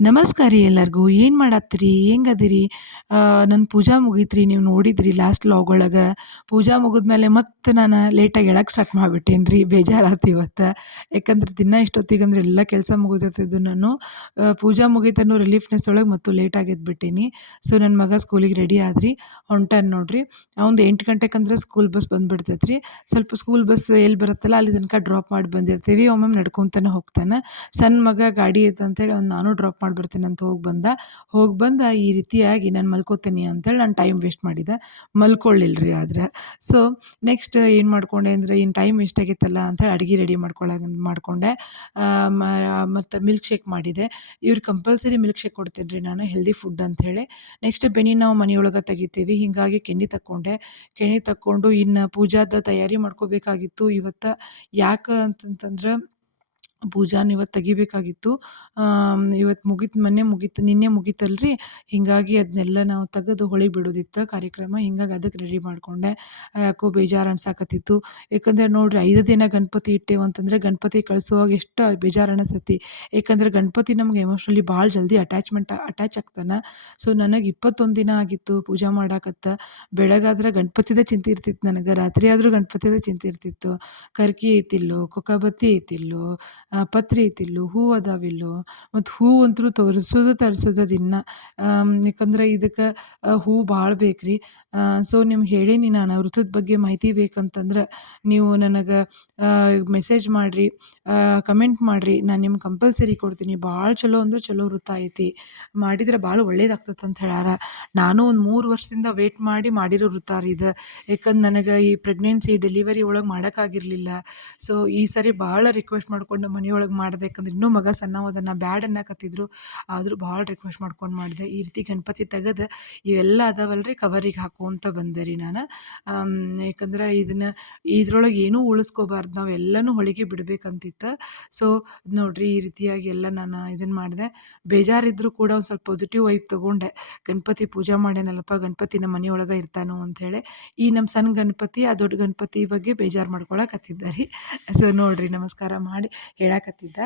ನಮಸ್ಕಾರ ರೀ ಎಲ್ಲರಿಗೂ. ಏನು ಮಾಡತ್ತೀರಿ? ಹೆಂಗದಿರಿ? ನನ್ನ ಪೂಜಾ ಮುಗೀತ್ರಿ. ನೀವು ನೋಡಿದ್ರಿ ಲಾಸ್ಟ್ ವ್ಲಾಗ್ ಒಳಗೆ. ಪೂಜಾ ಮುಗಿದ್ಮೇಲೆ ಮತ್ತೆ ನಾನು ಲೇಟಾಗಿ ಏಳಕ್ಕೆ ಸ್ಟಾರ್ಟ್ ಮಾಡಿಬಿಟ್ಟೇನಿ ರೀ. ಬೇಜಾರಾತು ಇವತ್ತು. ಯಾಕಂದ್ರೆ ದಿನ ಇಷ್ಟೊತ್ತಿಗಂದ್ರೆ ಎಲ್ಲ ಕೆಲಸ ಮುಗಿದಿರ್ತಿದ್ದು ನಾನು. ಪೂಜಾ ಮುಗೀತನ್ನೋ ರಿಲೀಫ್ನೆಸ್ ಒಳಗೆ ಮತ್ತು ಲೇಟಾಗಿ ಎದ್ಬಿಟ್ಟೀನಿ. ಸೊ ನನ್ನ ಮಗ ಸ್ಕೂಲಿಗೆ ರೆಡಿ ಆದ್ರಿ, ಹೊಂಟಾನ ನೋಡ್ರಿ. ಅವ್ನ್ದು 8 ಗಂಟೆಗಂದ್ರೆ ಸ್ಕೂಲ್ ಬಸ್ ಬಂದುಬಿಡ್ತೈತೆ ರೀ. ಸ್ವಲ್ಪ ಸ್ಕೂಲ್ ಬಸ್ ಎಲ್ಲಿ ಬರುತ್ತಲ್ಲ ಅಲ್ಲಿ ತನಕ ಡ್ರಾಪ್ ಮಾಡಿ ಬಂದಿರ್ತೀವಿ. ಒಮ್ಮೊಮ್ಮೆ ನಡ್ಕೊತಾನೆ ಹೋಗ್ತಾನೆ. ಸಣ್ಣ ಮಗ ಗಾಡಿ ಐತೆ ಅಂತೇಳಿ ಅವ್ನು ನಾನು ಡ್ರಾಪ್ ಮಾಡಿಬಿಡ್ತೀನಿ ಅಂತ ಹೋಗಿ ಬಂದ ಈ ರೀತಿಯಾಗಿ ನಾನು ಮಲ್ಕೋತೀನಿ ಅಂತೇಳಿ ನಾನು ಟೈಮ್ ವೇಸ್ಟ್ ಮಾಡಿದೆ. ಮಲ್ಕೊಳ್ಳಿಲ್ಲ ರೀ ಆದ್ರೆ. ಸೊ ನೆಕ್ಸ್ಟ್ ಏನು ಮಾಡಿಕೊಂಡೆ ಅಂದರೆ ಇನ್ನು ಟೈಮ್ ಎಷ್ಟಾಗೈತಲ್ಲ ಅಂಥೇಳಿ ಅಡುಗೆ ರೆಡಿ ಮಾಡಿಕೊಂಡೆ. ಮತ್ತು ಮಿಲ್ಕ್ ಶೇಕ್ ಮಾಡಿದೆ. ಇವ್ರು ಕಂಪಲ್ಸರಿ ಮಿಲ್ಕ್ ಶೇಕ್ ಕೊಡ್ತೀನಿ ರೀ ನಾನು, ಹೆಲ್ದಿ ಫುಡ್ ಅಂಥೇಳಿ. ನೆಕ್ಸ್ಟ್ ಬೆನಿ ನಾವು ಮನೆಯೊಳಗೆ ತೆಗಿತೀವಿ, ಹೀಗಾಗಿ ಕೆನೆ ತಕ್ಕೊಂಡು ಇನ್ನು ಪೂಜಾದ ತಯಾರಿ ಮಾಡ್ಕೋಬೇಕಾಗಿತ್ತು ಇವತ್ತು. ಯಾಕೆ ಅಂತಂತಂದ್ರೆ ಪೂಜಾನ ಇವತ್ತು ತೆಗಿಬೇಕಾಗಿತ್ತು. ಇವತ್ತು ನಿನ್ನೆ ಮುಗೀತಲ್ರಿ. ಹೀಗಾಗಿ ಅದನ್ನೆಲ್ಲ ನಾವು ತೆಗೆದು ಹೊಳಿಗೆ ಬಿಡೋದಿತ್ತು ಕಾರ್ಯಕ್ರಮ. ಹೀಗಾಗಿ ಅದಕ್ಕೆ ರೆಡಿ ಮಾಡಿಕೊಂಡೆ. ಯಾಕೋ ಬೇಜಾರು ಅನ್ಸಾಕತ್ತಿತ್ತು. ಯಾಕಂದರೆ ನೋಡಿರಿ 5 ದಿನ ಗಣಪತಿ ಇಟ್ಟೇವು ಅಂತಂದರೆ ಗಣಪತಿ ಕಳಿಸುವಾಗ ಎಷ್ಟು ಬೇಜಾರು ಅನಿಸ್ತೈತಿ. ಯಾಕಂದ್ರೆ ಗಣಪತಿ ನಮ್ಗೆ ಎಮೋಷ್ನಲಿ ಭಾಳ ಜಲ್ದಿ ಅಟ್ಯಾಚ್ ಆಗ್ತಾನೆ. ಸೊ ನನಗೆ 21 ದಿನ ಆಗಿತ್ತು ಪೂಜೆ ಮಾಡಾಕತ್ತ. ಬೆಳಗಾದ್ರೆ ಗಣಪತಿದೇ ಚಿಂತೆ ಇರ್ತಿತ್ತು ನನಗೆ, ರಾತ್ರಿ ಆದರೂ ಗಣಪತಿದೇ ಚಿಂತೆ ಇರ್ತಿತ್ತು. ಕರ್ಕಿ ಐತಿಲ್ಲೋ, ಕೊಕ್ಕಬತ್ತಿ ಐತಿಲ್ಲೋ, ಪತ್ರಿ ಐತಿಲ್ಲೋ, ಹೂವು ಅದಾವಿಲ್ಲೋ. ಮತ್ತು ಹೂವು ಅಂತೂ ತರಿಸೋದು ದಿನ. ಯಾಕಂದ್ರೆ ಇದಕ್ಕೆ ಹೂವು ಭಾಳ ಬೇಕು ರೀ. ಸೊ ನಿಮ್ಗೆ ಹೇಳೀನಿ ನಾನು, ವೃತ್ತದ ಬಗ್ಗೆ ಮಾಹಿತಿ ಬೇಕಂತಂದ್ರೆ ನೀವು ನನಗೆ ಮೆಸೇಜ್ ಮಾಡಿರಿ, ಕಮೆಂಟ್ ಮಾಡಿರಿ. ನಾನು ನಿಮ್ಗೆ ಕಂಪಲ್ಸರಿ ಕೊಡ್ತೀನಿ. ಭಾಳ ಚಲೋ ಅಂದ್ರೆ ಚಲೋ ವೃತ್ತ ಐತಿ, ಮಾಡಿದ್ರೆ ಭಾಳ ಒಳ್ಳೇದಾಗ್ತದೆ ಅಂತ ಹೇಳ್ಯಾರ. ನಾನು ಒಂದು 3 ವರ್ಷದಿಂದ ವೇಟ್ ಮಾಡಿರೋ ವೃತ್ತ ರೀ ಇದು. ಯಾಕಂದ್ರೆ ನನಗೆ ಈ ಪ್ರೆಗ್ನೆನ್ಸಿ ಡೆಲಿವರಿ ಒಳಗೆ ಮಾಡೋಕ್ಕಾಗಿರಲಿಲ್ಲ. ಸೊ ಈ ಸರಿ ಭಾಳ ರಿಕ್ವೆಸ್ಟ್ ಮಾಡಿಕೊಂಡು ಮನೆಯೊಳಗೆ ಮಾಡಿದೆ. ಯಾಕಂದ್ರೆ ಇನ್ನೂ ಮಗ ಸಣ್ಣವದನ್ನು ಬ್ಯಾಡ್ ಅನ್ನಕತ್ತಿದ್ರು. ಆದರೂ ಭಾಳ ರಿಕ್ವೆಸ್ಟ್ ಮಾಡ್ಕೊಂಡು ಮಾಡಿದೆ. ಈ ರೀತಿ ಗಣಪತಿ ತೆಗೆದು ಇವೆಲ್ಲ ಅದಾವಲ್ರಿ ಕವರಿಗೆ ಹಾಕೋಂತ ಬಂದೆ ರೀ ನಾನು. ಯಾಕಂದ್ರೆ ಇದ್ರೊಳಗೆ ಏನೂ ಉಳಿಸ್ಕೋಬಾರ್ದು, ನಾವು ಎಲ್ಲನೂ ಹೊಳಿಗೆ ಬಿಡಬೇಕಂತಿತ್ತು. ಸೊ ನೋಡಿರಿ ಈ ರೀತಿಯಾಗಿ ಎಲ್ಲ ನಾನು ಇದನ್ನು ಮಾಡಿದೆ. ಬೇಜಾರಿದ್ದರೂ ಕೂಡ ಒಂದು ಸ್ವಲ್ಪ ಪಾಸಿಟಿವ್ ವೈಬ್ ತೊಗೊಂಡೆ. ಗಣಪತಿ ಪೂಜೆ ಮಾಡ್ಯಾನಲ್ಲಪ್ಪ, ಗಣಪತಿ ನಮ್ಮ ಮನೆಯೊಳಗೆ ಇರ್ತಾನೋ ಅಂಥೇಳಿ. ಈ ನಮ್ಮ ಸಣ್ಣ ಗಣಪತಿ ಆ ದೊಡ್ಡ ಗಣಪತಿ ಬಗ್ಗೆ ಬೇಜಾರು ಮಾಡ್ಕೊಳಕತ್ತಿದ್ದ ರೀ. ಸೊ ನೋಡಿರಿ ನಮಸ್ಕಾರ ಮಾಡಿ ಹೇಳಕತ್ತಿದ್ದ.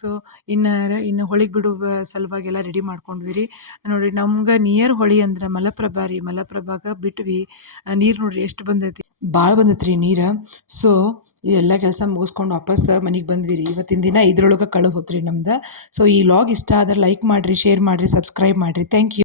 ಸೊ ಇನ್ನು ಹೊಳಿಗೆ ಬಿಡುವ ಸಲುವಾಗಿ ಎಲ್ಲ ರೆಡಿ ಮಾಡ್ಕೊಂಡ್ವಿ ರೀ. ನೋಡಿರಿ ನಮ್ಗೆ ನಿಯರ್ ಹೊಳಿ ಅಂದ್ರೆ ಮಲಪ್ರಭಾ ರೀ. ಮಲಪ್ರಭಾಗೆ ಬಿಟ್ವಿ. ನೀರು ನೋಡಿರಿ ಎಷ್ಟು ಬಂದೈತಿ, ಭಾಳ ಬಂದೈತೆ ರೀ ನೀರು. ಸೊ ಎಲ್ಲ ಕೆಲಸ ಮುಗಿಸ್ಕೊಂಡು ವಾಪಸ್ ಮನೆಗೆ ಬಂದ್ವಿ ರೀ. ಇವತ್ತಿನ ದಿನ ಇದ್ರೊಳಗೆ ಕಳೆದು ಹೋತ್ರಿ ನಮ್ದು. ಸೊ ಈ ವ್ಲಾಗ್ ಇಷ್ಟ ಆದ್ರೆ ಲೈಕ್ ಮಾಡಿರಿ, ಶೇರ್ ಮಾಡಿರಿ, ಸಬ್ಸ್ಕ್ರೈಬ್ ಮಾಡಿರಿ. Thank you.